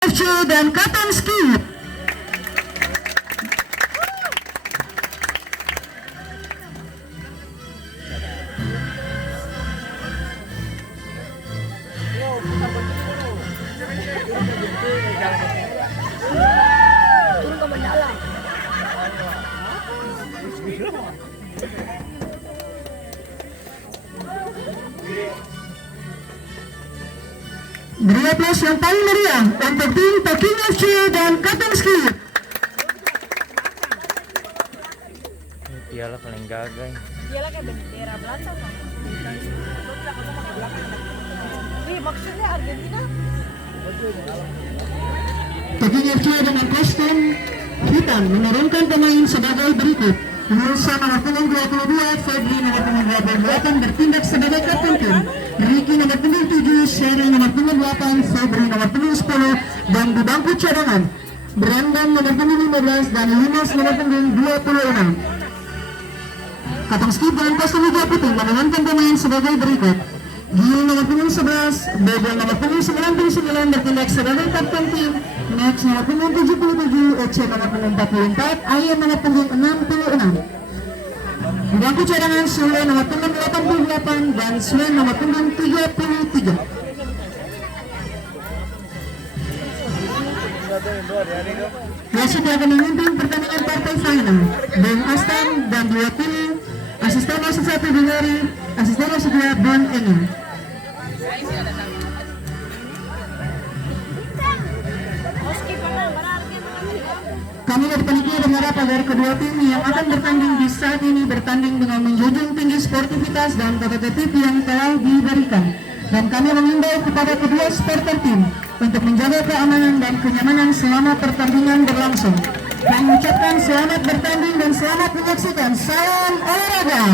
FC dan Katanski. Beri aplaus yang paling meriah untuk tim Peking FC dan Katanski. Piala paling gagay. Piala kayak bendera Belanda kan? Wih, maksudnya Argentina? Peking FC dengan kostum hitam menurunkan pemain sebagai berikut. Musa nomor punggung 22, Febri nomor punggung 28 bertindak sebagai kapten tim. Ricky nomor punggung 7, Sherry nomor punggung 8, Febri nomor punggung 10 dan di bangku cadangan Brandon nomor punggung 15 dan Limas nomor punggung 26. Katanski dengan kostum hijau putih menurunkan pemain sebagai berikut. Gil nomor punggung 11, Bebel nomor punggung 99 bertindak sebagai kapten tim. Max nomor punggung 77, Ece nomor punggung 44, Ayan nomor punggung 66. Di bangku cadangan Sule nomor punggung 88 dan Swen nomor punggung 33. Wasit akan memimpin pertandingan partai final. Bang Astan dan diwakili asisten wasit 1 Bingari, asisten wasit 2 Bang Engel. Kami dari panitia berharap agar kedua tim yang akan bertanding di saat ini bertanding dengan menjunjung tinggi sportivitas dan kompetitif yang telah diberikan. Dan kami mengimbau kepada kedua supporter tim untuk menjaga keamanan dan kenyamanan selama pertandingan berlangsung. Kami mengucapkan selamat bertanding dan selamat menyaksikan. Salam olahraga.